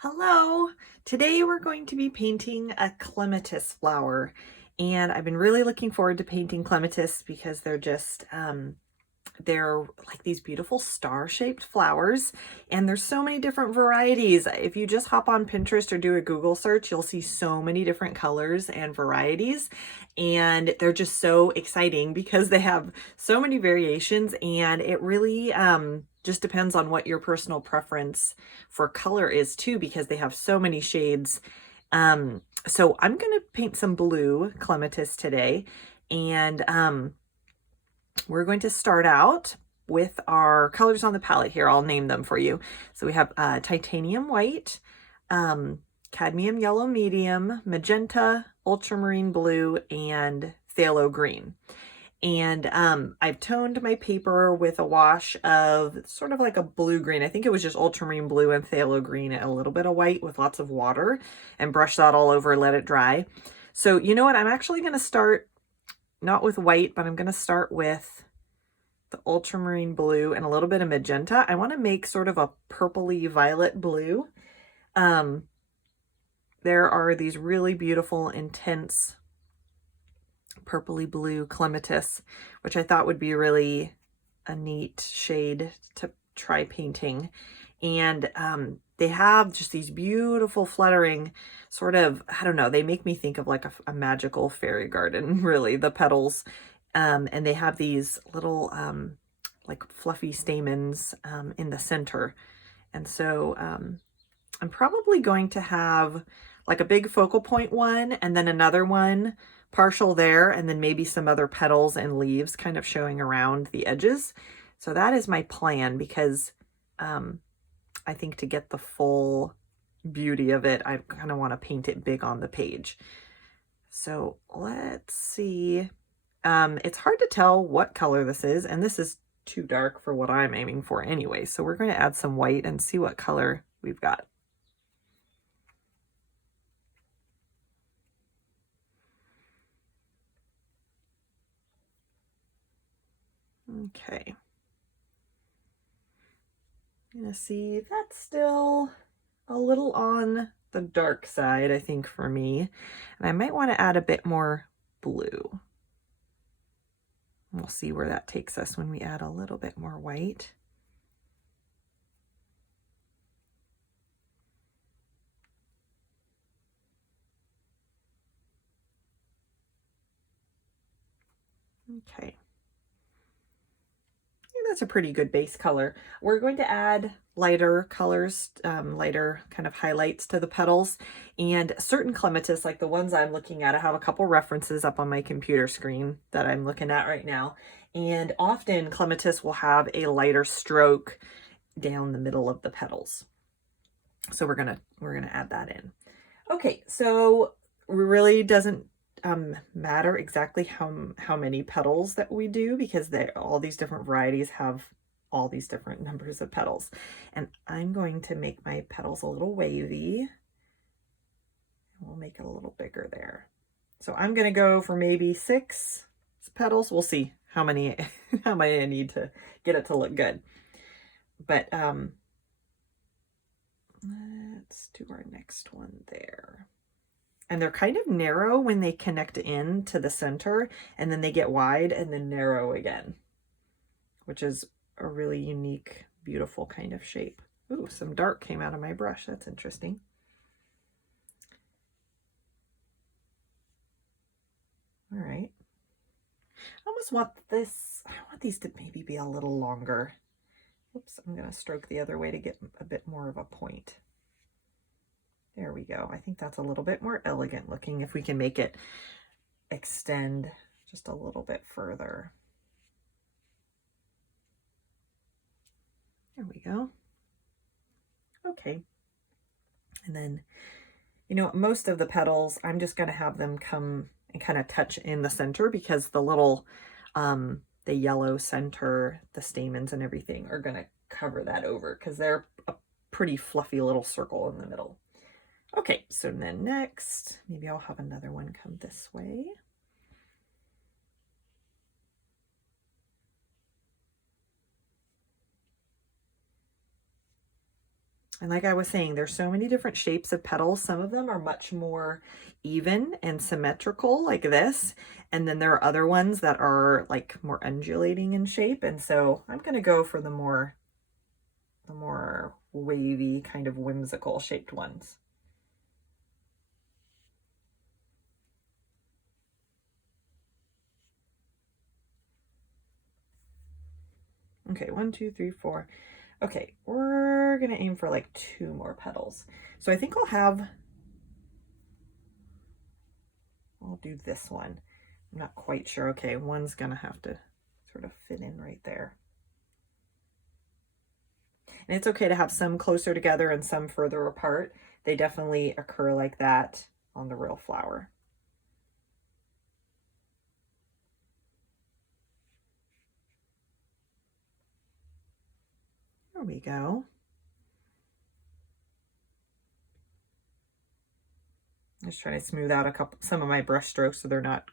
Hello! Today we're going to be painting a clematis flower, and I've been really looking forward to painting clematis because they're like these beautiful star-shaped flowers, and there's so many different varieties. If you just hop on Pinterest or do a Google search, you'll see so many different colors and varieties, and they're just so exciting because they have so many variations, and it really just depends on what your personal preference for color is too, because they have so many shades. So I'm gonna paint some blue clematis today, and we're going to start out with our colors on the palette here. I'll name them for you. So we have titanium white, cadmium yellow medium, magenta, ultramarine blue, and phthalo green. And I've toned my paper with a wash of sort of like a blue-green. I think it was just ultramarine blue and phthalo green and a little bit of white with lots of water, and brush that all over and let it dry. So you know what? I'm actually going to start not with white, but I'm going to start with the ultramarine blue and a little bit of magenta. I want to make sort of a purpley violet blue. There are these really beautiful, intense purpley blue clematis, which I thought would be really a neat shade to try painting. And they have just these beautiful fluttering sort of, I don't know, they make me think of like a magical fairy garden, really, the petals. And they have these little like fluffy stamens in the center. And so I'm probably going to have like a big focal point one and then another one partial there, and then maybe some other petals and leaves kind of showing around the edges. So that is my plan, because I think to get the full beauty of it, I kind of want to paint it big on the page. So let's see. It's hard to tell what color this is, and this is too dark for what I'm aiming for anyway. So we're going to add some white and see what color we've got. Okay. I'm gonna see, that's still a little on the dark side, I think, for me. And I might want to add a bit more blue. We'll see where that takes us when we add a little bit more white. Okay. That's a pretty good base color. We're going to add lighter colors, lighter kind of highlights to the petals, and certain clematis, like the ones I'm looking at, I have a couple references up on my computer screen that I'm looking at right now. And often clematis will have a lighter stroke down the middle of the petals. So we're gonna add that in. Okay, so it really doesn't matter exactly how many petals that we do, because all these different varieties have all these different numbers of petals. And I'm going to make my petals a little wavy. We'll make it a little bigger there. So I'm going to go for maybe 6 petals. We'll see how many how many I need to get it to look good. But let's do our next one there. And they're kind of narrow when they connect in to the center, and then they get wide and then narrow again, which is a really unique, beautiful kind of shape. Ooh, some dark came out of my brush. That's interesting. All right. I almost want this, I want these to maybe be a little longer. Oops, I'm going to stroke the other way to get a bit more of a point. There we go. I think that's a little bit more elegant looking if we can make it extend just a little bit further. There we go. Okay. And then, you know, most of the petals, I'm just going to have them come and kind of touch in the center, because the little, the yellow center, the stamens and everything are going to cover that over, because they're a pretty fluffy little circle in the middle. Okay, so then next, maybe I'll have another one come this way. And like I was saying, there's so many different shapes of petals. Some of them are much more even and symmetrical like this. And then there are other ones that are like more undulating in shape. And so I'm going to go for the more wavy, kind of whimsical shaped ones. Okay, 1, 2, 3, 4. Okay, we're gonna aim for like 2 more petals. So I think I'll do this one. I'm not quite sure. Okay, one's gonna have to sort of fit in right there. And it's okay to have some closer together and some further apart. They definitely occur like that on the real flower. There we go. Just trying to smooth out some of my brush strokes so they're not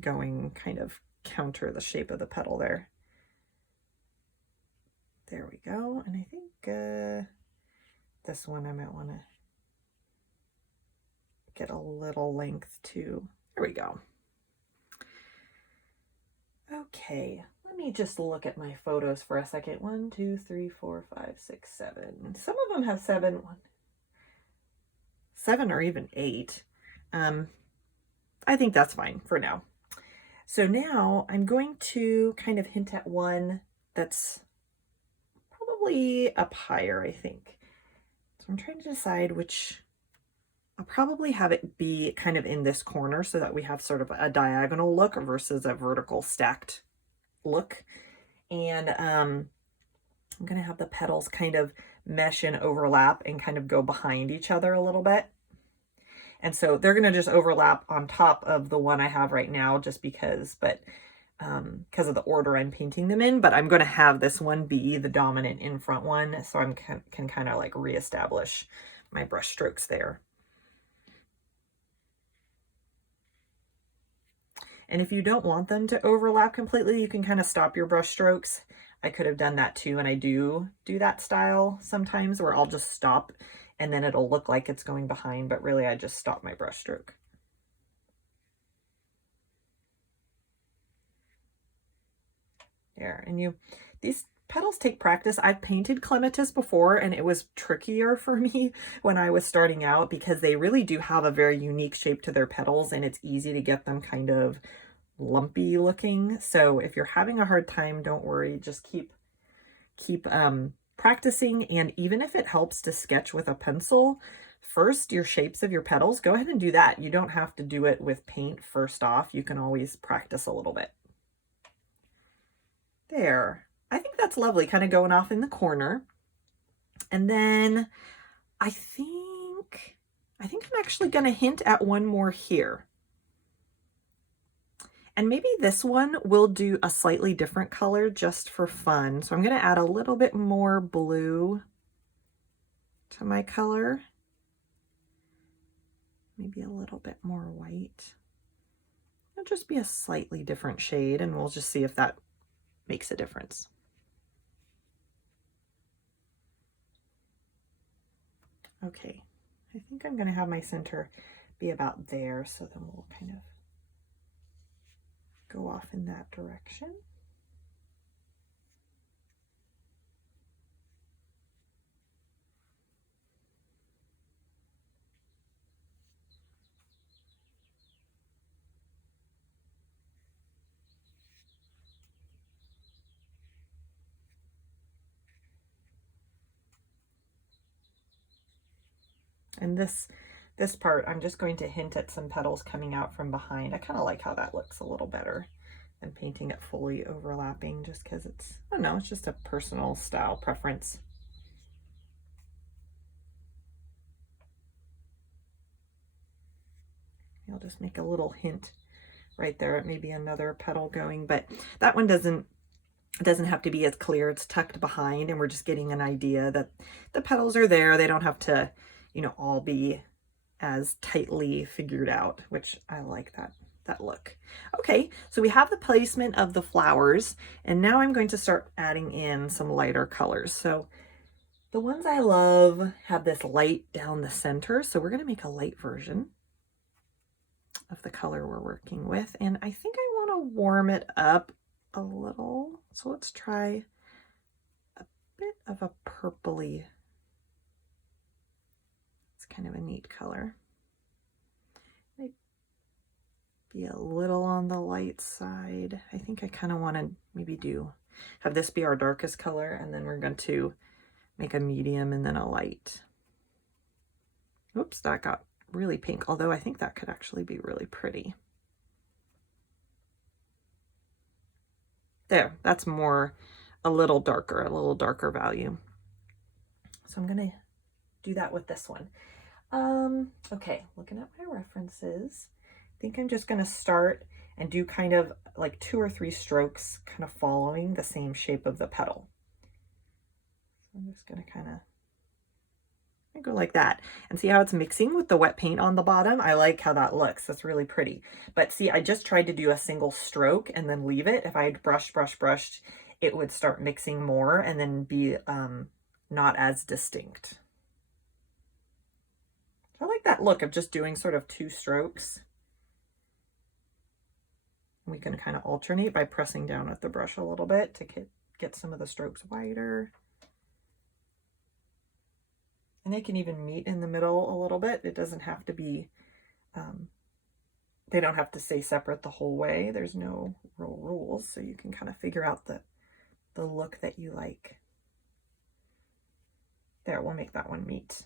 going kind of counter the shape of the petal there. There we go. And I think this one I might want to get a little length too. There we go. Okay, let me just look at my photos for a second. 1, 2, 3, 4, 5, 6, 7. Some of them have 7 or even 8. I think that's fine for now. So now I'm going to kind of hint at one that's probably up higher, I think. So I'm trying to decide which. I'll probably have it be kind of in this corner so that we have sort of a diagonal look versus a vertical stacked look. And I'm going to have the petals kind of mesh and overlap and kind of go behind each other a little bit. And so they're going to just overlap on top of the one I have right now just because, but because of the order I'm painting them in, but I'm going to have this one be the dominant in front one. So I can kind of like reestablish my brush strokes there. And if you don't want them to overlap completely, you can kind of stop your brush strokes. I could have done that too, and I do that style sometimes where I'll just stop and then it'll look like it's going behind, but really I just stop my brush stroke. There, and these petals take practice. I've painted clematis before and it was trickier for me when I was starting out because they really do have a very unique shape to their petals and it's easy to get them kind of lumpy looking. So if you're having a hard time, don't worry, just keep practicing. And even if it helps to sketch with a pencil first, your shapes of your petals, go ahead and do that. You don't have to do it with paint first off. You can always practice a little bit. There. I think that's lovely, kind of going off in the corner. And then I think I'm actually going to hint at one more here. And maybe this one will do a slightly different color just for fun. So I'm going to add a little bit more blue to my color. Maybe a little bit more white. It'll just be a slightly different shade and we'll just see if that makes a difference. Okay, I think I'm going to have my center be about there, so then we'll kind of go off in that direction. And this part, I'm just going to hint at some petals coming out from behind. I kind of like how that looks a little better than painting it fully overlapping just because it's, I don't know, it's just a personal style preference. I'll just make a little hint right there at maybe another petal going, but that one doesn't have to be as clear. It's tucked behind and we're just getting an idea that the petals are there. They don't have to, you know, all be as tightly figured out, which I like that look. Okay, so we have the placement of the flowers and now I'm going to start adding in some lighter colors. So The ones I love have this light down the center, so we're going to make a light version of the color we're working with, and I think I want to warm it up a little, so let's try a bit of a purpley. It's kind of a neat color. Might be a little on the light side. I think I kind of want to maybe have this be our darkest color, and then we're going to make a medium and then a light. Oops, that got really pink, although I think that could actually be really pretty. There, that's more a little darker value. So I'm gonna do that with this one. Okay, looking at my references, I think I'm just gonna start and do kind of like 2 or 3 strokes, kind of following the same shape of the petal. I'm just gonna kind of go like that and see how it's mixing with the wet paint on the bottom. I like how that looks. That's really pretty. But see, I just tried to do a single stroke and then leave it. If I had brushed, it would start mixing more and then be not as distinct. I like that look of just doing sort of 2 strokes. We can kind of alternate by pressing down with the brush a little bit to get some of the strokes wider. And they can even meet in the middle a little bit. It doesn't have to be, they don't have to stay separate the whole way. There's no real rules, so you can kind of figure out the look that you like. There, we'll make that one meet.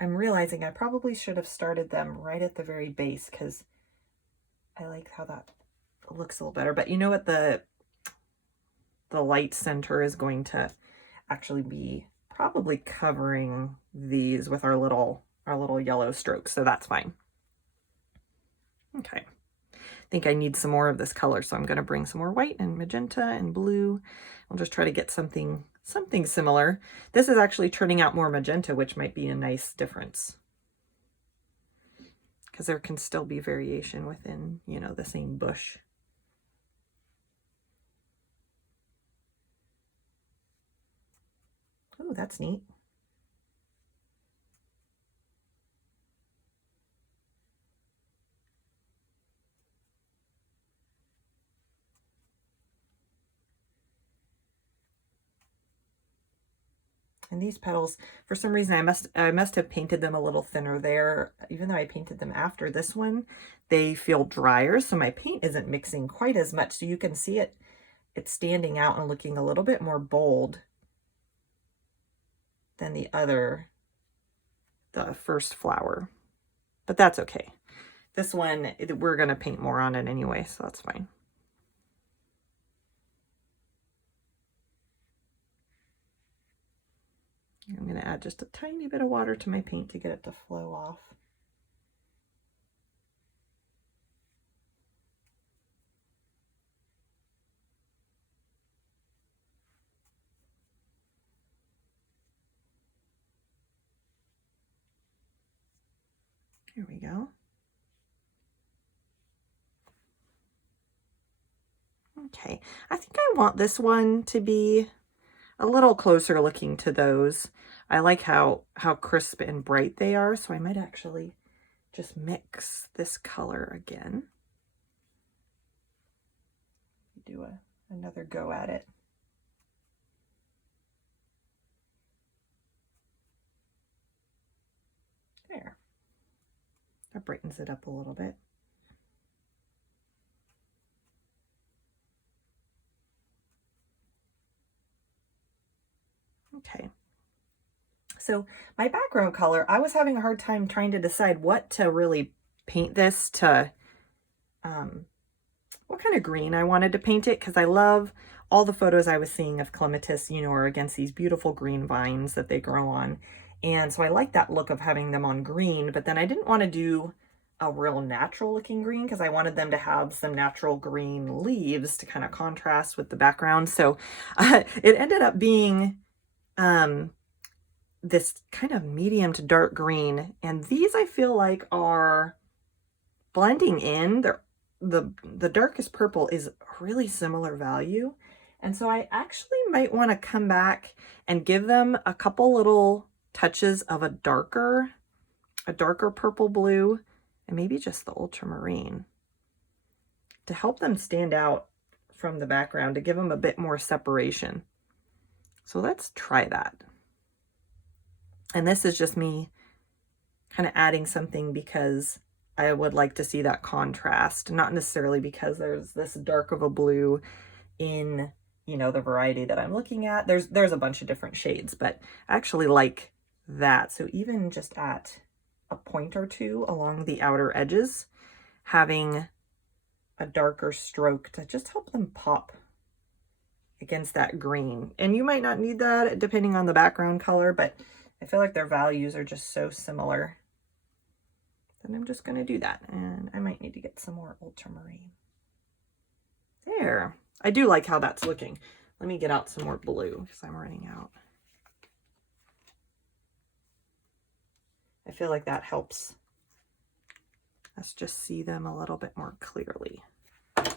I'm realizing I probably should have started them right at the very base because I like how that looks a little better. But you know what, the light center is going to actually be probably covering these with our little yellow strokes, so that's fine. Okay, I think I need some more of this color, so I'm going to bring some more white and magenta and blue. I'll just try to get something similar. This is actually turning out more magenta, which might be a nice difference, because there can still be variation within, you know, the same bush. Oh, that's neat. And these petals, for some reason, I must have painted them a little thinner there. Even though I painted them after this one, they feel drier, so my paint isn't mixing quite as much. So you can see it's standing out and looking a little bit more bold than the first flower. But that's okay. This one, we're going to paint more on it anyway, so that's fine. I'm going to add just a tiny bit of water to my paint to get it to flow off. Here we go. Okay, I think I want this one to be a little closer looking to those. I like how crisp and bright they are, so I might actually just mix this color again. Do another go at it. There. That brightens it up a little bit. Okay. So my background color, I was having a hard time trying to decide what to really paint this to, what kind of green I wanted to paint it, because I love all the photos I was seeing of Clematis, you know, are against these beautiful green vines that they grow on. And so I like that look of having them on green, but then I didn't want to do a real natural looking green because I wanted them to have some natural green leaves to kind of contrast with the background. So it ended up being this kind of medium to dark green, and these I feel like are blending in. The darkest purple is a really similar value, and so I actually might want to come back and give them a couple little touches of a darker purple blue, and maybe just the ultramarine to help them stand out from the background, to give them a bit more separation. So let's try that. And this is just me kind of adding something because I would like to see that contrast, not necessarily because there's this dark of a blue in, you know, the variety that I'm looking at. There's a bunch of different shades, but I actually like that. So even just at a point or two along the outer edges, having a darker stroke to just help them pop against that green. And you might not need that depending on the background color, but I feel like their values are just so similar. Then I'm just going to do that. And I might need to get some more ultramarine. There. I do like how that's looking. Let me get out some more blue because I'm running out. I feel like that helps us just see them a little bit more clearly. Okay.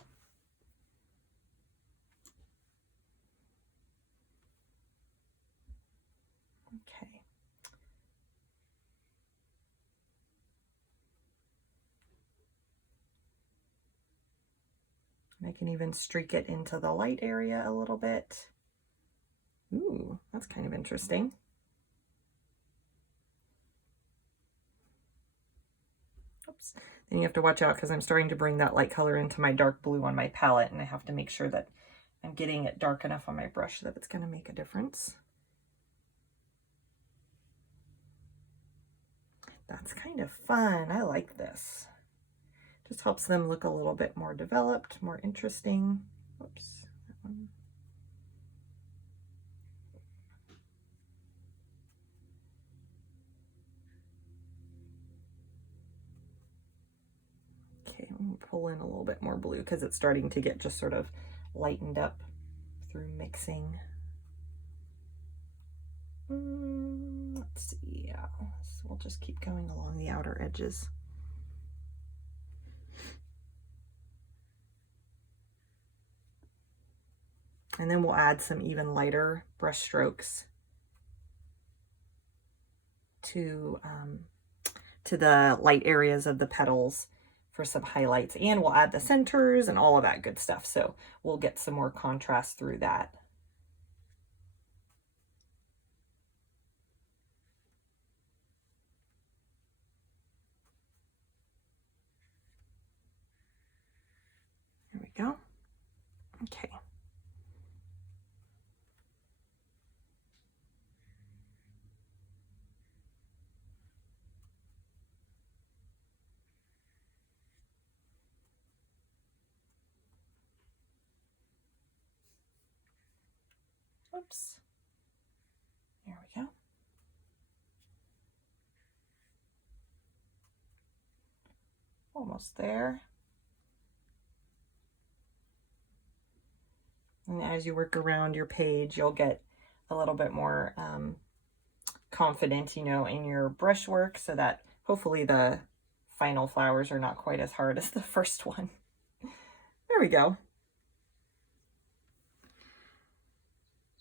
And I can even streak it into the light area a little bit. Ooh, that's kind of interesting. Oops. Then you have to watch out because I'm starting to bring that light color into my dark blue on my palette, and I have to make sure that I'm getting it dark enough on my brush that it's going to make a difference. That's kind of fun. I like this. Just helps them look a little bit more developed, more interesting. Oops. That one. Okay, I'm going to pull in a little bit more blue because it's starting to get just sort of lightened up through mixing. Let's see, yeah, so we'll just keep going along the outer edges. And then we'll add some even lighter brush strokes to the light areas of the petals for some highlights, and we'll add the centers and all of that good stuff. So we'll get some more contrast through that. There we go. Okay. Oops. There we go. Almost there. And as you work around your page, you'll get a little bit more confident, you know, in your brushwork, so that hopefully the final flowers are not quite as hard as the first one. There we go.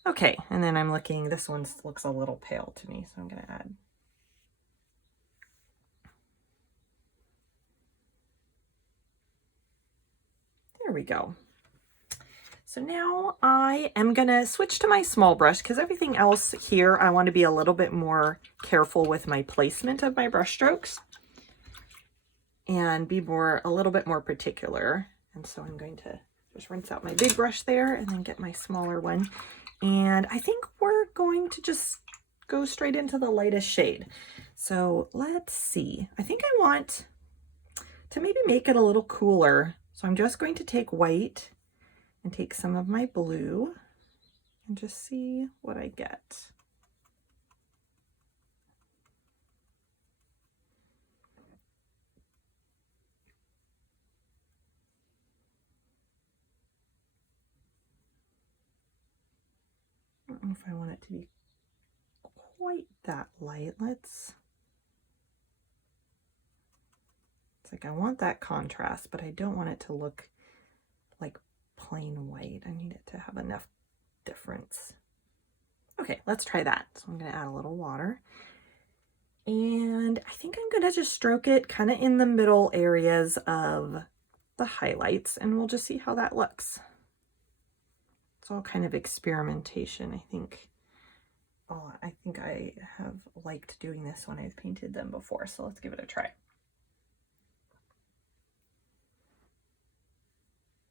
Okay, and then I'm looking, this one looks a little pale to me, so I'm going to add. There we go. So now I am going to switch to my small brush because everything else here I want to be a little bit more careful with my placement of my brush strokes and be a little bit more particular. And so I'm going to just rinse out my big brush there and then get my smaller one. And I think we're going to just go straight into the lightest shade. So let's see. I think I want to maybe make it a little cooler. So I'm just going to take white and take some of my blue and just see what I get. I don't know if I want it to be quite that light. It's like I want that contrast, but I don't want it to look like plain white. I need it to have enough difference. Okay, let's try that. So I'm going to add a little water. And I think I'm going to just stroke it kind of in the middle areas of the highlights, and we'll just see how that looks. It's all kind of experimentation, I think. Oh, I think I have liked doing this when I've painted them before, so let's give it a try.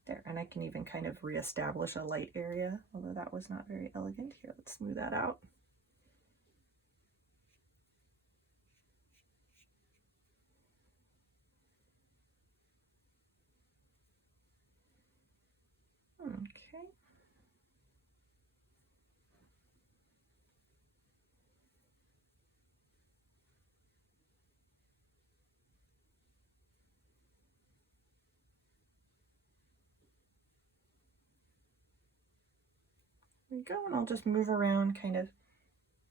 There, and I can even kind of reestablish a light area, although that was not very elegant. Here, let's smooth that out. Okay. There we go, and I'll just move around, kind of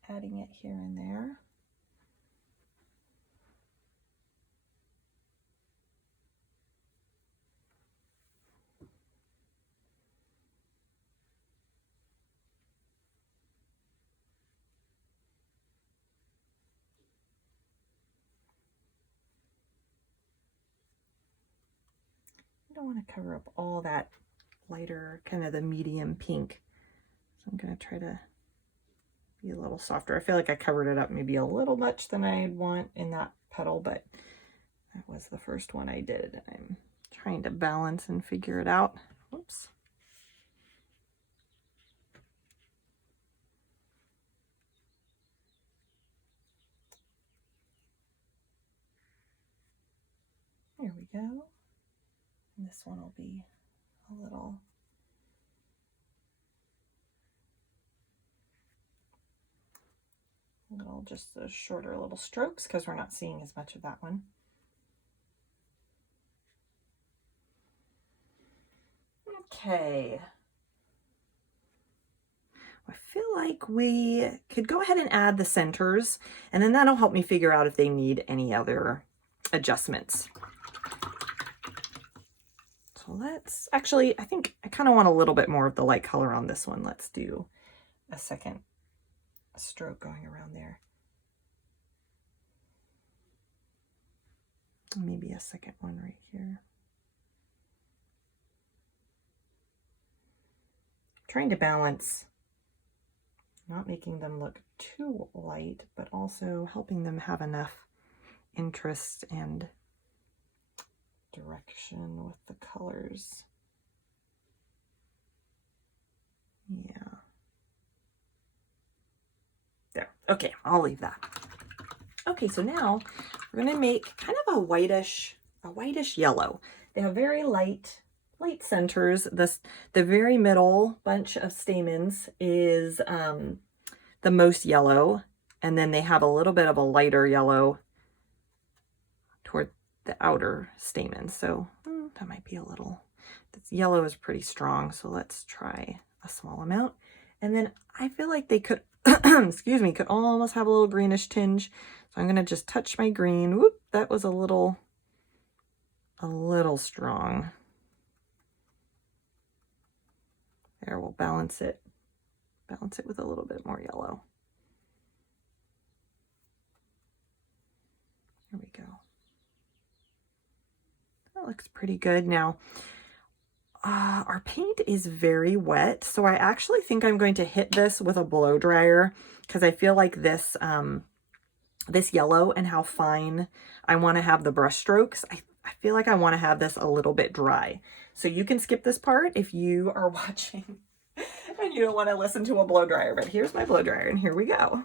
adding it here and there. I don't want to cover up all that lighter, kind of the medium pink. So I'm going to try to be a little softer. I feel like I covered it up maybe a little much than I'd want in that petal, but that was the first one I did. I'm trying to balance and figure it out. Oops. There we go. And this one will be a little just the shorter little strokes because we're not seeing as much of that one. Okay. I feel like we could go ahead and add the centers, and then that'll help me figure out if they need any other adjustments. So let's actually, I think I kind of want a little bit more of the light color on this one. Let's do a second stroke going around there. Maybe a second one right here. Trying to balance, not making them look too light, but also helping them have enough interest and direction with the colors. Yeah. There. Okay, I'll leave that. Okay, so now we're going to make kind of a whitish yellow. They have very light centers. The very middle bunch of stamens is the most yellow, and then they have a little bit of a lighter yellow toward the outer stamens. So that might be a little, this yellow is pretty strong, so let's try a small amount. And then I feel like they could, excuse me, could almost have a little greenish tinge. So I'm going to just touch my green. Whoop, that was a little strong. There, we'll balance it with a little bit more yellow. There we go. That looks pretty good. Now, our paint is very wet, so I actually think I'm going to hit this with a blow dryer because I feel like this this yellow and how fine I want to have the brush strokes, I feel like I want to have this a little bit dry. So you can skip this part if you are watching and you don't want to listen to a blow dryer, but here's my blow dryer and here we go.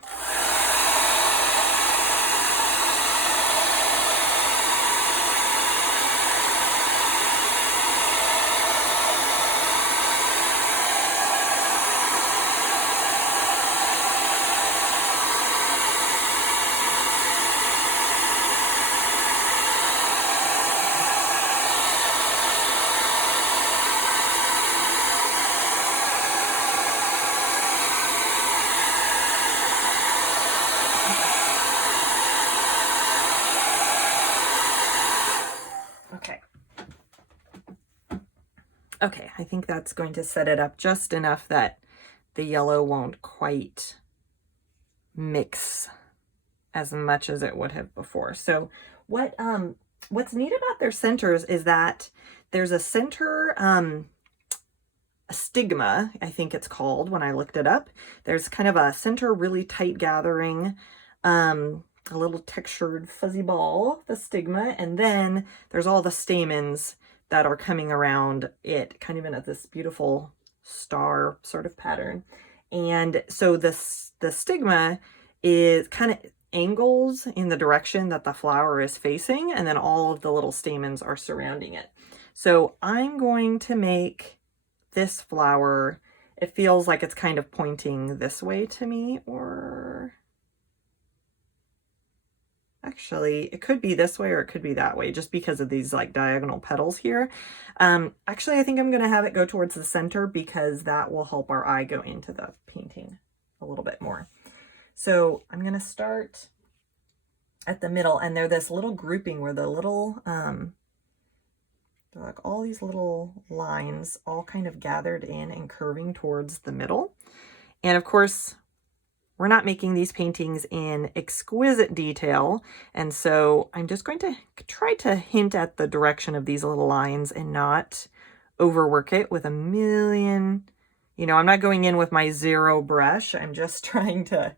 Okay. Okay, I think that's going to set it up just enough that the yellow won't quite mix as much as it would have before. So what's neat about their centers is that there's a center a stigma, I think it's called when I looked it up. There's kind of a center really tight gathering, a little textured fuzzy ball, the stigma, and then there's all the stamens that are coming around it, kind of in this beautiful star sort of pattern. And so the stigma is kind of angles in the direction that the flower is facing, and then all of the little stamens are surrounding it. So I'm going to make this flower, it feels like it's kind of pointing this way to me, or actually it could be this way or it could be that way, just because of these like diagonal petals here. Actually, I think I'm gonna have it go towards the center because that will help our eye go into the painting a little bit more. So I'm gonna start at the middle, and they're this little grouping where the little like all these little lines all kind of gathered in and curving towards the middle. And of course, we're not making these paintings in exquisite detail. And so I'm just going to try to hint at the direction of these little lines and not overwork it with a million, you know, I'm not going in with my zero brush. I'm just trying to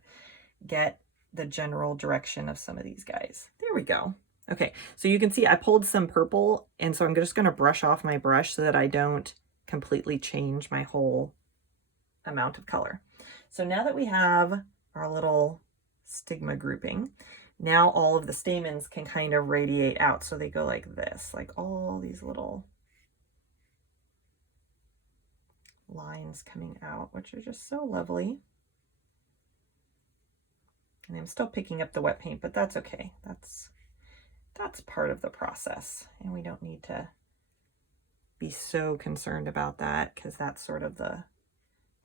get the general direction of some of these guys. There we go. Okay, so you can see I pulled some purple, and so I'm just going to brush off my brush so that I don't completely change my whole amount of color. So now that we have our little stigma grouping, now all of the stamens can kind of radiate out. So they go like this, like all these little lines coming out, which are just so lovely. And I'm still picking up the wet paint, but that's okay. That's part of the process, and we don't need to be so concerned about that, because that's sort of the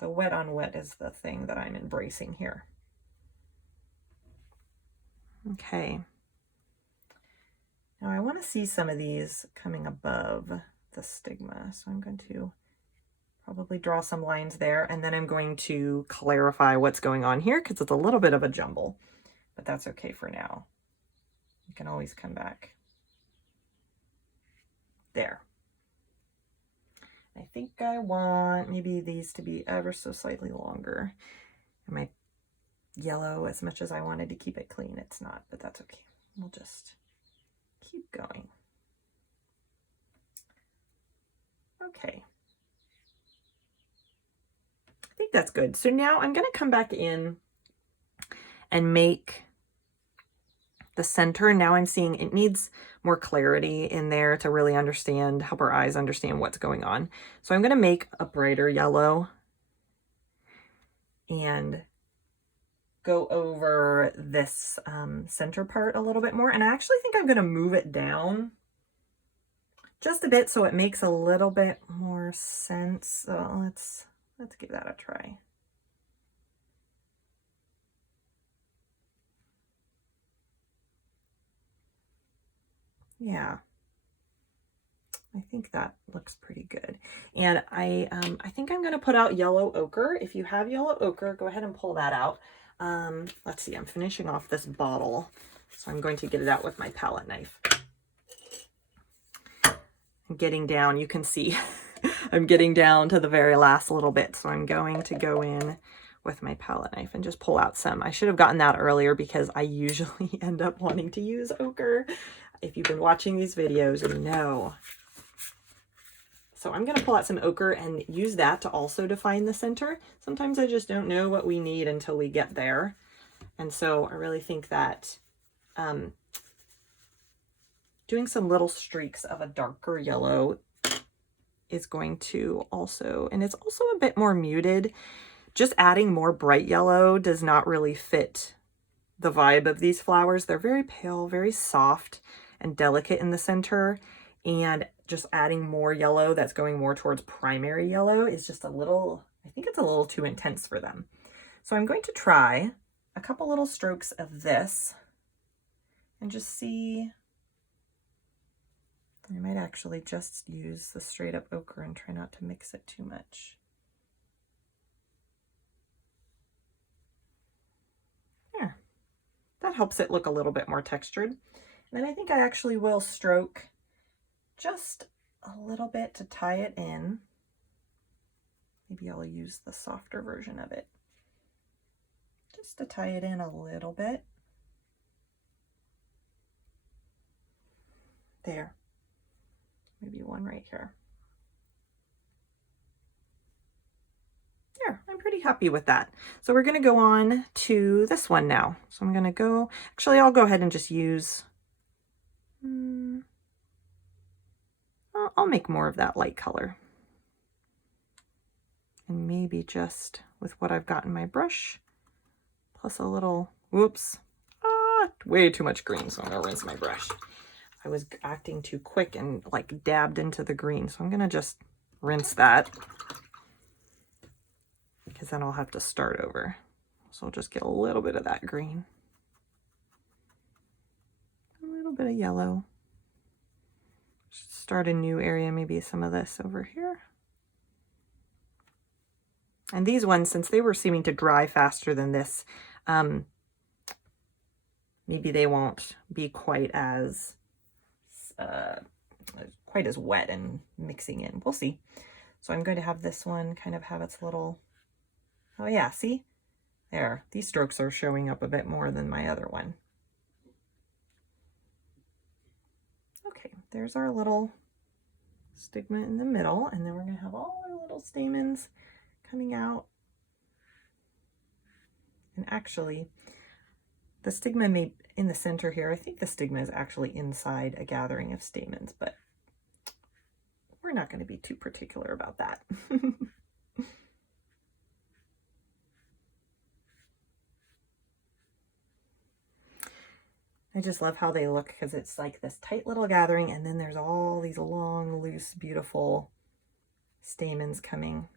wet on wet is the thing that I'm embracing here. Okay. Now I want to see some of these coming above the stigma, so I'm going to probably draw some lines there, and then I'm going to clarify what's going on here because it's a little bit of a jumble, but that's okay for now. You can always come back. There. I think I want maybe these to be ever so slightly longer. And my yellow, as much as I wanted to keep it clean, it's not, but that's okay. We'll just keep going. Okay. I think that's good. So now I'm going to come back in and make the center. Now I'm seeing it needs more clarity in there to really understand, help our eyes understand what's going on. So I'm going to make a brighter yellow and go over this center part a little bit more. And I actually think I'm going to move it down just a bit so it makes a little bit more sense. So let's give that a try. Yeah, I think that looks pretty good. And I think I'm going to put out yellow ochre. If you have yellow ochre, go ahead and pull that out. Let's see, I'm finishing off this bottle, so I'm going to get it out with my palette knife. I'm getting down, you can see, I'm getting down to the very last little bit, so I'm going to go in with my palette knife and just pull out some. I should have gotten that earlier because I usually end up wanting to use ochre. If you've been watching these videos, you know. So I'm going to pull out some ochre and use that to also define the center. Sometimes I just don't know what we need until we get there. And so I really think that doing some little streaks of a darker yellow is going to also, and it's also a bit more muted. Just adding more bright yellow does not really fit the vibe of these flowers. They're very pale, very soft and delicate in the center, and just adding more yellow that's going more towards primary yellow is just a little, I think it's a little too intense for them. So I'm going to try a couple little strokes of this and just see. I might might actually just use the straight up ochre and try not to mix it too much. There. That helps it look a little bit more textured. And then I think I actually will stroke just a little bit to tie it in. Maybe I'll use the softer version of it, just to tie it in a little bit. There. Maybe one right here. There, I'm pretty happy with that. So we're going to go on to this one now. So I'm going to go, actually I'll go ahead and just use, I'll make more of that light color. And maybe just with what I've got in my brush, plus a little, whoops, way too much green, so I'm going to rinse my brush. I was acting too quick and like dabbed into the green, so I'm going to just rinse that, because then I'll have to start over. So I'll just get a little bit of that green, a little bit of yellow. Start a new area, maybe some of this over here. And these ones, since they were seeming to dry faster than this, maybe they won't be quite as wet and mixing in. We'll see. So I'm going to have this one kind of have its little, oh yeah, see? There, these strokes are showing up a bit more than my other one. Okay, there's our little stigma in the middle, and then we're going to have all our little stamens coming out. And actually, the stigma may in the center here, I think the stigma is actually inside a gathering of stamens, but we're not going to be too particular about that. I just love how they look, because it's like this tight little gathering, and then there's all these long, loose, beautiful stamens coming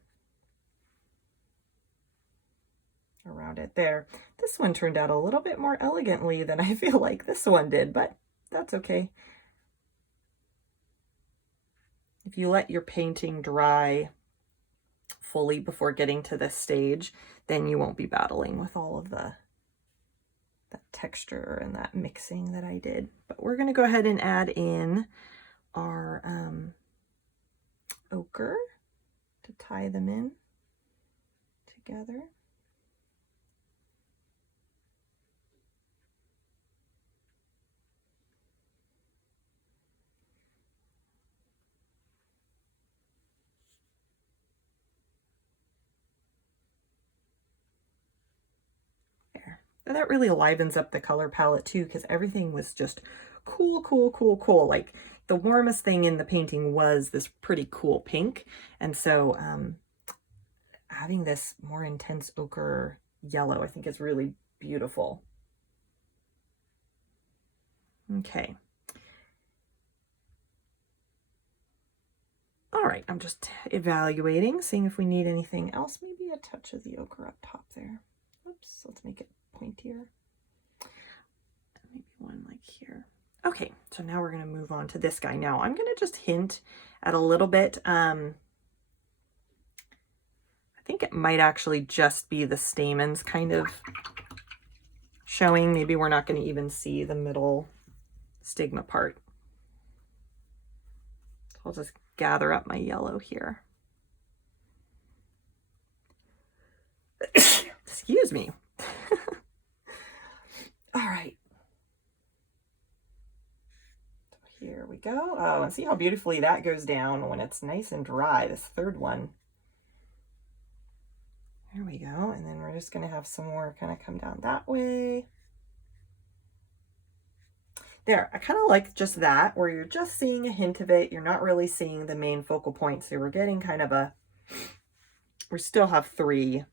around it there. This one turned out a little bit more elegantly than I feel like this one did, but that's okay. If you let your painting dry fully before getting to this stage, then you won't be battling with all of that texture and that mixing that I did. But we're going to go ahead and add in our ochre to tie them in together. That really livens up the color palette too, because everything was just cool, cool, cool, cool. Like the warmest thing in the painting was this pretty cool pink. And so having this more intense ochre yellow, I think is really beautiful. Okay. All right, I'm just evaluating, seeing if we need anything else. Maybe a touch of the ochre up top there. Oops, let's make it pointier. Maybe one like here. Okay, so now we're going to move on to this guy. Now I'm going to just hint at a little bit. I think it might actually just be the stamens kind of showing. Maybe we're not going to even see the middle stigma part. So I'll just gather up my yellow here. Excuse me. All right. So here we go. Oh, and see how beautifully that goes down when it's nice and dry, this third one. There we go. And then we're just going to have some more kind of come down that way. There, I kind of like just that, where you're just seeing a hint of it. You're not really seeing the main focal point. So we're getting kind of a, we still have three,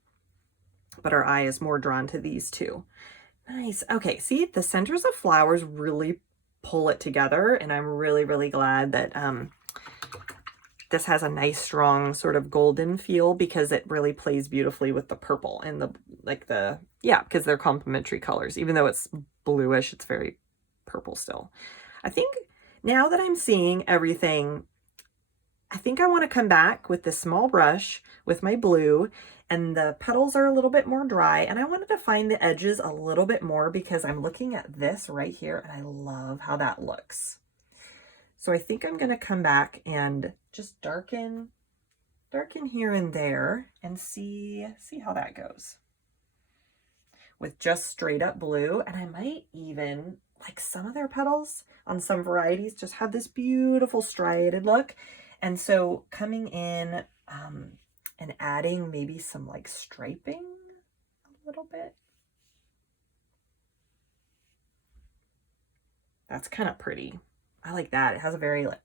but our eye is more drawn to these two. Nice. Okay, see, the centers of flowers really pull it together, and I'm really, really glad that this has a nice, strong sort of golden feel, because it really plays beautifully with the purple and yeah, because they're complementary colors. Even though it's bluish, it's very purple still. I think Now that I'm seeing everything, I think I want to come back with this small brush with my blue, and the petals are a little bit more dry, and I wanted to find the edges a little bit more because I'm looking at this right here and I love how that looks. So I think I'm going to come back and just darken here and there and see how that goes with just straight up blue. And I might even, like, some of their petals on some varieties just have this beautiful striated look. And so coming in and adding maybe some like striping a little bit. That's kind of pretty. I like that. It has a very like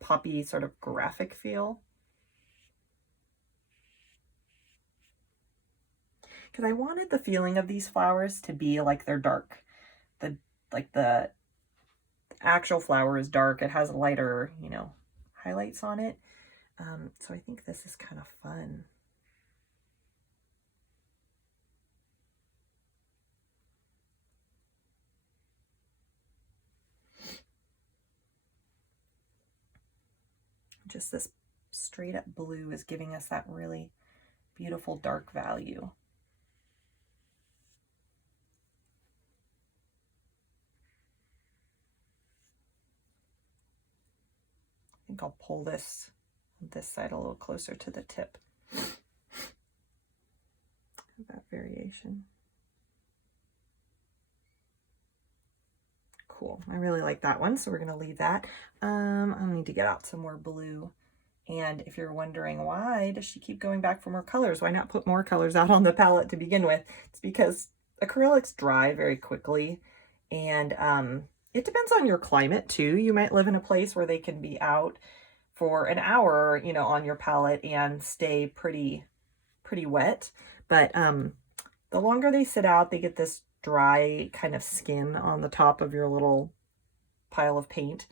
poppy sort of graphic feel. Because I wanted the feeling of these flowers to be like they're dark. The actual flower is dark. It has lighter, you know, highlights on it. So I think this is kind of fun. Just this straight up blue is giving us that really beautiful dark value. I think I'll pull this side a little closer to the tip. That variation. Cool. I really like that one, so we're going to leave that. I'll need to get out some more blue. And if you're wondering why does she keep going back for more colors, why not put more colors out on the palette to begin with? It's because acrylics dry very quickly, and it depends on your climate too. You might live in a place where they can be out for an hour, you know, on your palette and stay pretty wet. But the longer they sit out, they get this dry kind of skin on the top of your little pile of paint,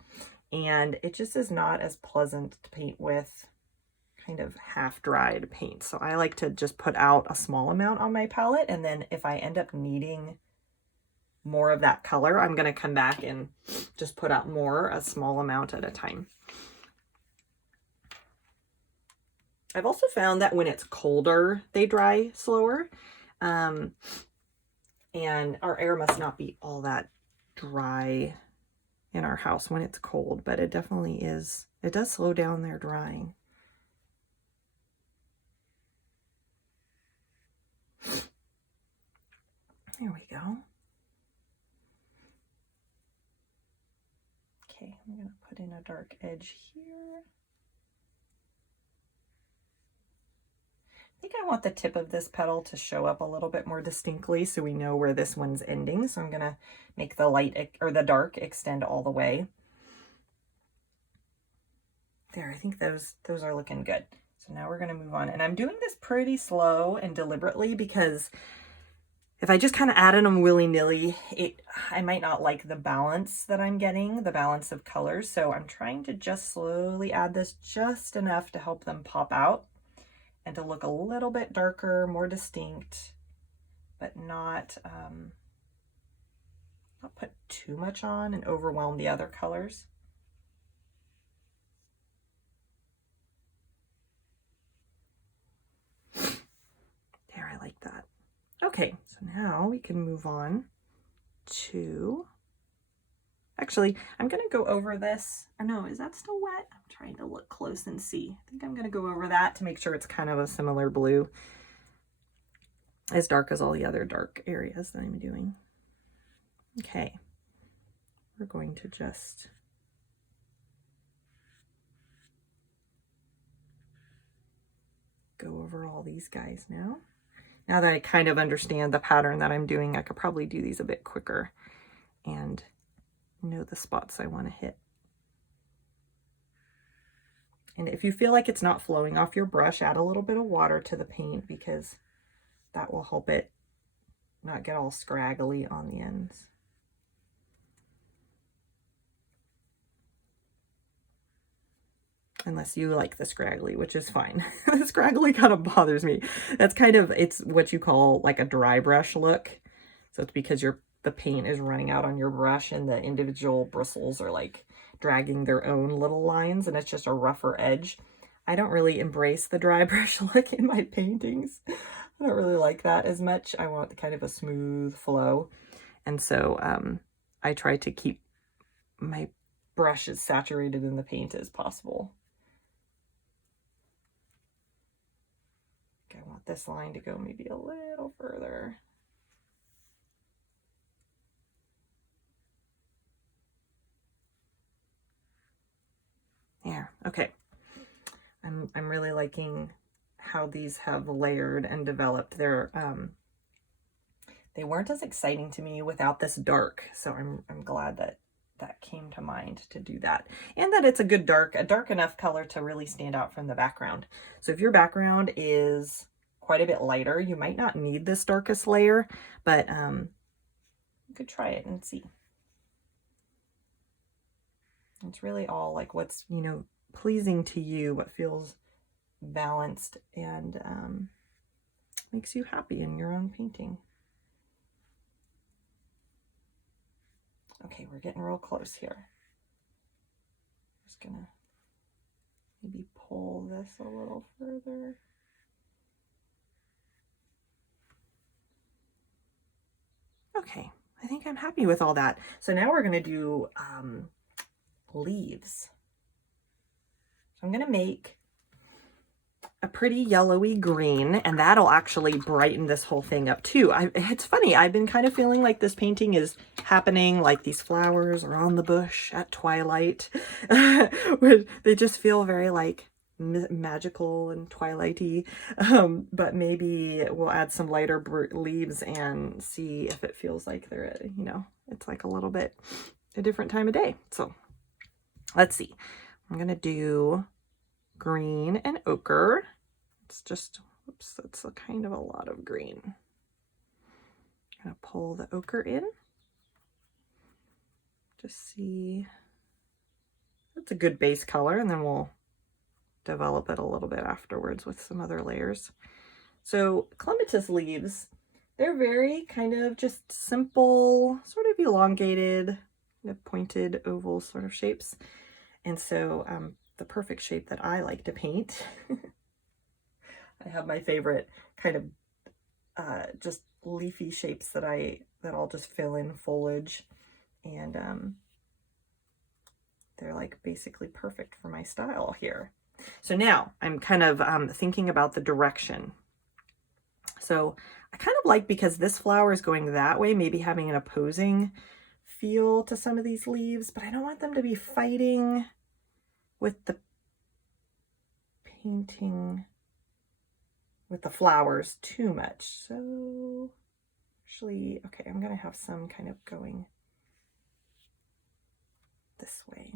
and it just is not as pleasant to paint with kind of half-dried paint. So I like to just put out a small amount on my palette, and then if I end up needing more of that color, I'm going to come back and just put out more, a small amount at a time. I've also found that when it's colder, they dry slower. And our air must not be all that dry in our house when it's cold, but it definitely is. It does slow down their drying. There we go. Okay, I'm going to put in a dark edge here. I think I want the tip of this petal to show up a little bit more distinctly so we know where this one's ending. So I'm going to make the light or the dark extend all the way. There, I think those are looking good. So now we're going to move on. And I'm doing this pretty slow and deliberately because if I just kind of added them willy-nilly, I might not like the balance that I'm getting, the balance of colors. So I'm trying to just slowly add this just enough to help them pop out and to look a little bit darker, more distinct, but not put too much on and overwhelm the other colors. There, I like that. Okay, so now we can move on to, actually, I'm going to go over this. Or no, is that still wet? I'm trying to look close and see. I think I'm going to go over that to make sure it's kind of a similar blue, as dark as all the other dark areas that I'm doing. Okay, we're going to just go over all these guys now. Now that I kind of understand the pattern that I'm doing, I could probably do these a bit quicker and know the spots I want to hit. And if you feel like it's not flowing off your brush, add a little bit of water to the paint because that will help it not get all scraggly on the ends. Unless you like the scraggly, which is fine. The scraggly kind of bothers me. That's kind of, it's what you call like a dry brush look. So it's because the paint is running out on your brush and the individual bristles are like dragging their own little lines, and it's just a rougher edge. I don't really embrace the dry brush look in my paintings. I don't really like that as much. I want kind of a smooth flow. And so I try to keep my brush as saturated in the paint as possible. I want this line to go maybe a little further. There, okay. I'm really liking how these have layered and developed. They weren't as exciting to me without this dark, so I'm glad that that came to mind to do that, and that it's a dark enough color to really stand out from the background. So if your background is quite a bit lighter, you might not need this darkest layer, but you could try it and see. It's really all like what's, you know, pleasing to you, what feels balanced and makes you happy in your own painting. Okay, we're getting real close here. Just gonna maybe pull this a little further. Okay, I think I'm happy with all that. So now we're gonna do leaves. So I'm gonna make a pretty yellowy green, and that'll actually brighten this whole thing up too. It's funny, I've been kind of feeling like this painting is happening like these flowers are on the bush at twilight. They just feel very like magical and twilighty, but maybe we'll add some lighter leaves and see if it feels like they're, you know, it's like a little bit a different time of day. So let's see. I'm gonna do green and ochre. It's just, oops, that's a kind of a lot of green. I'm gonna pull the ochre in. Just see, that's a good base color, and then we'll develop it a little bit afterwards with some other layers. So clematis leaves, they're very kind of just simple, sort of elongated, pointed oval sort of shapes. And so the perfect shape that I like to paint. I have my favorite kind of just leafy shapes that I'll just fill in foliage, and they're like basically perfect for my style here. So now I'm kind of thinking about the direction. So I kind of like, because this flower is going that way, maybe having an opposing feel to some of these leaves, but I don't want them to be fighting with the painting with the flowers too much. So actually, okay, I'm gonna have some kind of going this way.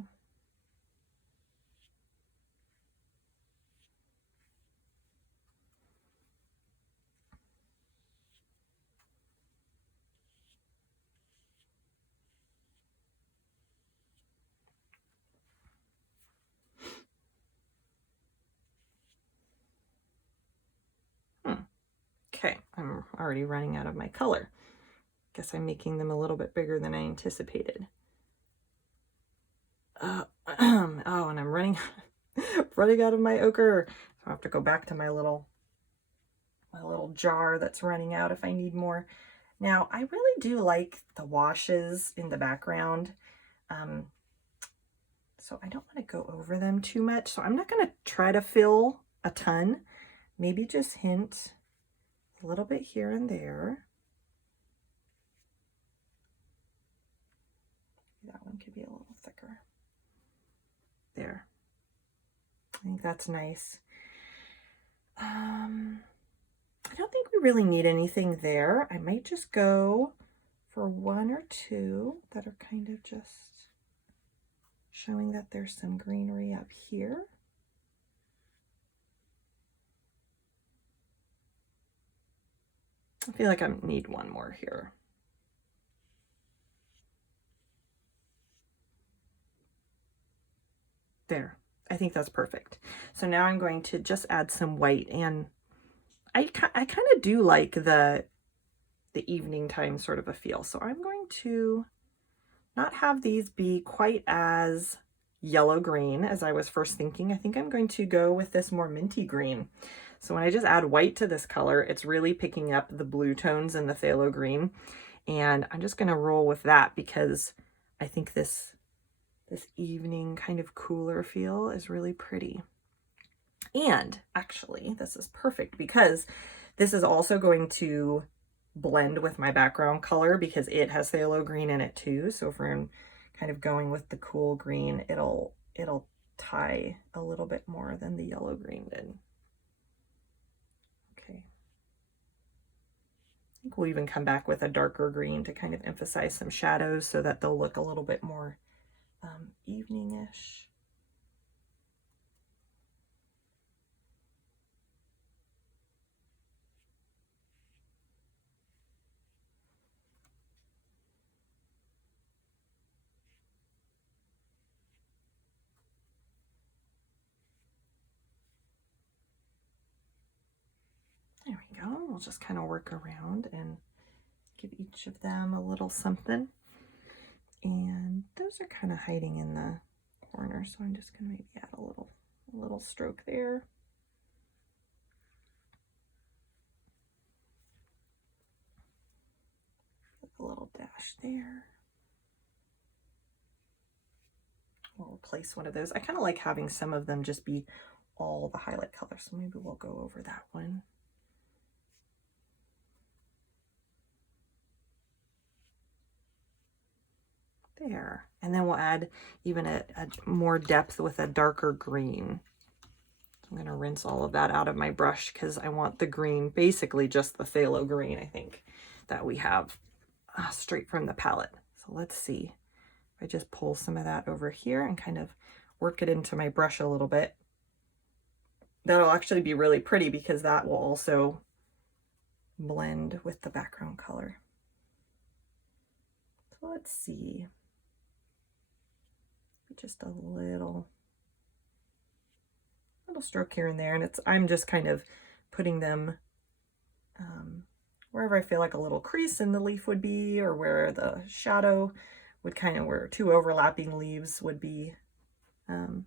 Okay, I'm already running out of my color. Guess I'm making them a little bit bigger than I anticipated. Oh, and I'm running out of my ochre. So I have to go back to my little jar that's running out if I need more. Now, I really do like the washes in the background. So I don't want to go over them too much. So I'm not going to try to fill a ton. Maybe just hint a little bit here and there. That one could be a little thicker. There. I think that's nice. I don't think we really need anything there. I might just go for one or two that are kind of just showing that there's some greenery up here. I feel like I need one more here. There, I think that's perfect. So now I'm going to just add some white, and I kind of do like the evening time sort of a feel. So I'm going to not have these be quite as yellow green as I was first thinking. I think I'm going to go with this more minty green. So when I just add white to this color, it's really picking up the blue tones in the phthalo green. And I'm just gonna roll with that because I think this evening kind of cooler feel is really pretty. And actually, this is perfect because this is also going to blend with my background color because it has phthalo green in it too. So if we're kind of going with the cool green, it'll tie a little bit more than the yellow green did. Okay. I think we'll even come back with a darker green to kind of emphasize some shadows so that they'll look a little bit more evening-ish. There we go. We'll just kind of work around and give each of them a little something. And those are kind of hiding in the corner, so I'm just going to maybe add a little stroke there. A little dash there. We'll replace one of those. I kind of like having some of them just be all the highlight color, so maybe we'll go over that one. There. And then we'll add even a more depth with a darker green. So I'm going to rinse all of that out of my brush because I want the green, basically just the phthalo green, I think, that we have straight from the palette. So let's see. If I just pull some of that over here and kind of work it into my brush a little bit, that'll actually be really pretty because that will also blend with the background color. So let's see. Just a little stroke here and there, and I'm just kind of putting them wherever I feel like a little crease in the leaf would be, or where the shadow would kind of, where two overlapping leaves would be having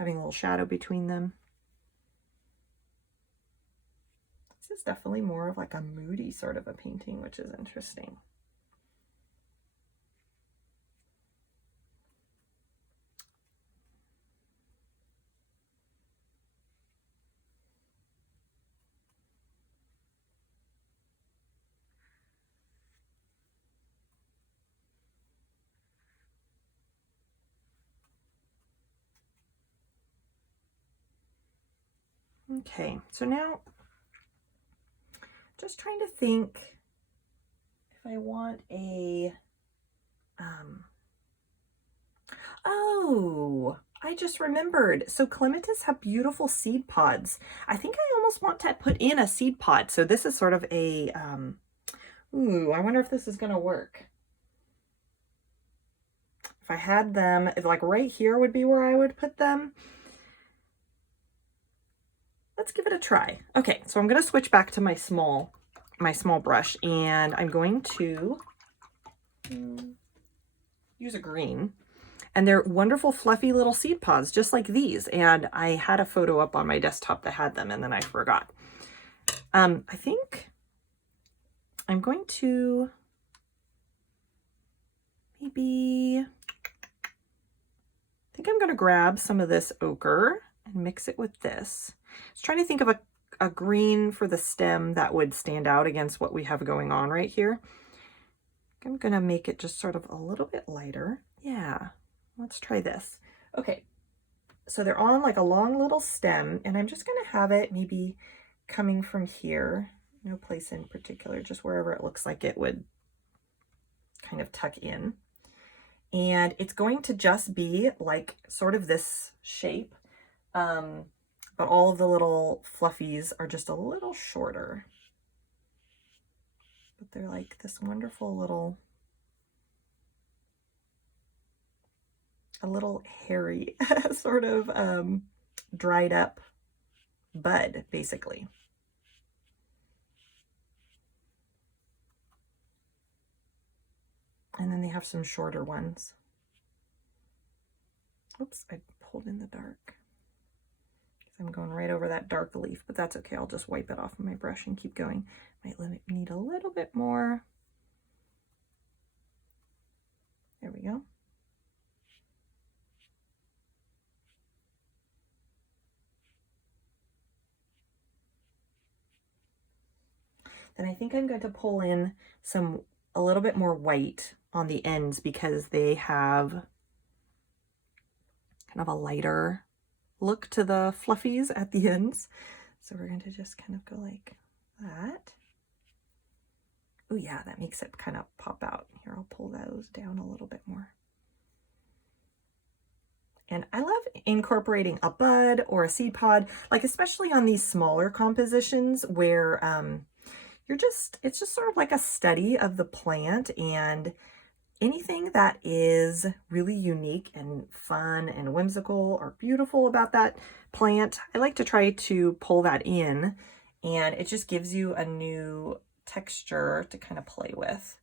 a little shadow between them. This is definitely more of like a moody sort of a painting, which is interesting. Okay, so now just trying to think if I want a, oh, I just remembered. So Clematis have beautiful seed pods. I think I almost want to put in a seed pod. So this is sort of a, ooh, I wonder if this is going to work. If I had them, if like right here would be where I would put them. Let's give it a try. Okay, so I'm going to switch back to my small brush, and I'm going to use a green. And they're wonderful, fluffy little seed pods, just like these. And I had a photo up on my desktop that had them, and then I forgot. I think I'm going to maybe, I think I'm going to grab some of this ochre and mix it with this. I was trying to think of a green for the stem that would stand out against what we have going on right here. I'm going to make it just sort of a little bit lighter. Yeah, let's try this. Okay, so they're on like a long little stem, and I'm just going to have it maybe coming from here. No place in particular, just wherever it looks like it would kind of tuck in. And it's going to just be like sort of this shape. But all of the little fluffies are just a little shorter. But they're like this wonderful little, a little hairy sort of dried up bud, basically. And then they have some shorter ones. Oops, I pulled in the dark. I'm going right over that dark leaf, but that's okay. I'll just wipe it off of my brush and keep going. Might need a little bit more. There we go. Then I think I'm going to pull in a little bit more white on the ends because they have kind of a lighter look to the fluffies at the ends. So we're going to just kind of go like that. Oh yeah, that makes it kind of pop out. Here, I'll pull those down a little bit more. And I love incorporating a bud or a seed pod, like especially on these smaller compositions where it's just sort of like a study of the plant, and anything that is really unique and fun and whimsical or beautiful about that plant, I like to try to pull that in, and it just gives you a new texture to kind of play with.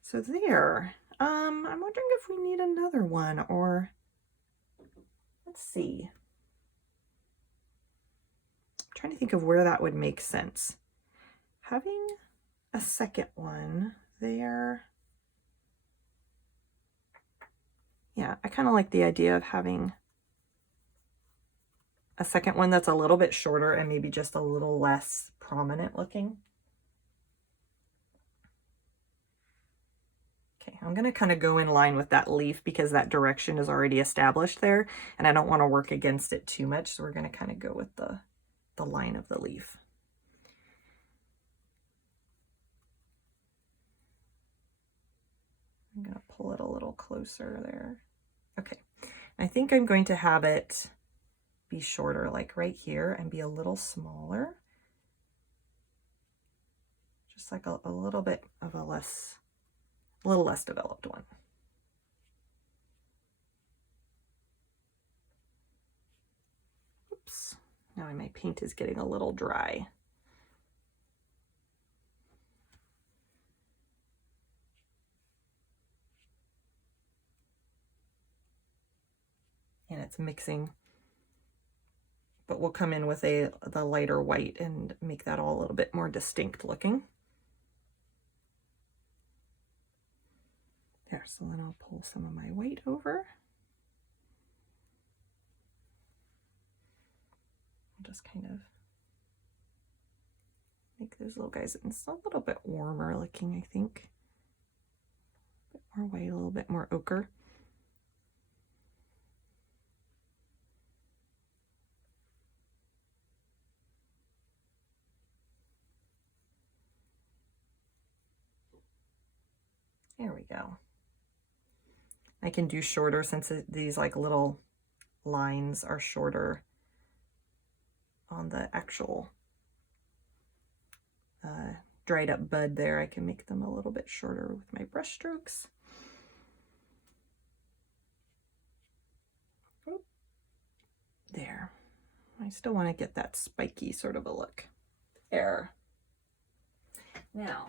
So there, I'm wondering if we need another one, or let's see. I'm trying to think of where that would make sense. Having a second one there. Yeah, I kind of like the idea of having a second one that's a little bit shorter and maybe just a little less prominent looking. Okay, I'm going to kind of go in line with that leaf because that direction is already established there, and I don't want to work against it too much, so we're going to kind of go with the line of the leaf. I'm going to pull it a little closer there. Okay, I think I'm going to have it be shorter, like right here, and be a little smaller. Just like a little bit of a little less developed one. Oops, now my paint is getting a little dry. And it's mixing, but we'll come in with the lighter white and make that all a little bit more distinct looking. There, so then I'll pull some of my white over. I'll just kind of make those little guys, and it's a little bit warmer looking, I think. A bit more white, a little bit more ochre. There we go. I can do shorter since these like little lines are shorter on the actual dried up bud there. I can make them a little bit shorter with my brush strokes. Oop. There. I still want to get that spiky sort of a look. There. Now,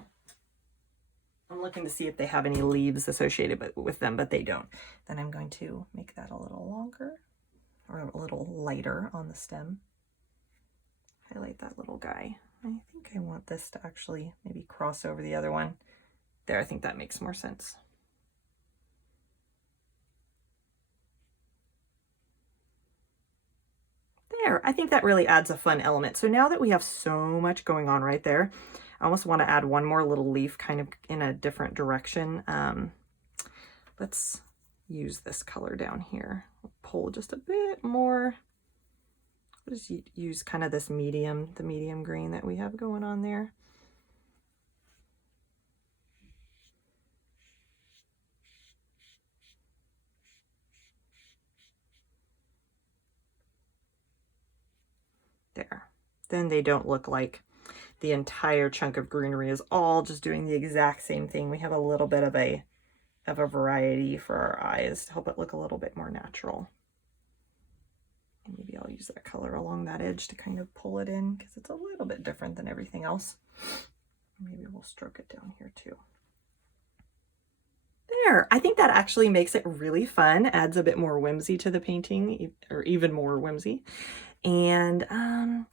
I'm looking to see if they have any leaves associated with them, but they don't. Then I'm going to make that a little longer or a little lighter on the stem. Highlight that little guy. I think I want this to actually maybe cross over the other one. There, I think that makes more sense. There, I think that really adds a fun element. So now that we have so much going on right there, I almost want to add one more little leaf kind of in a different direction. Let's use this color down here. Pull just a bit more. I'll just use kind of this the medium green that we have going on there. There. Then they don't look like the entire chunk of greenery is all just doing the exact same thing. We have a little bit of a variety for our eyes to help it look a little bit more natural. And maybe I'll use that color along that edge to kind of pull it in because it's a little bit different than everything else. Maybe we'll stroke it down here too. There, I think that actually makes it really fun, adds a bit more whimsy to the painting, or even more whimsy. And kind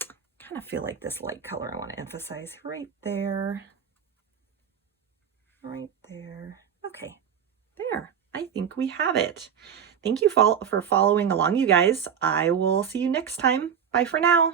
of feel like this light color I want to emphasize right there. Right there. Okay, there. I think we have it. Thank you for following along, you guys. I will see you next time. Bye for now.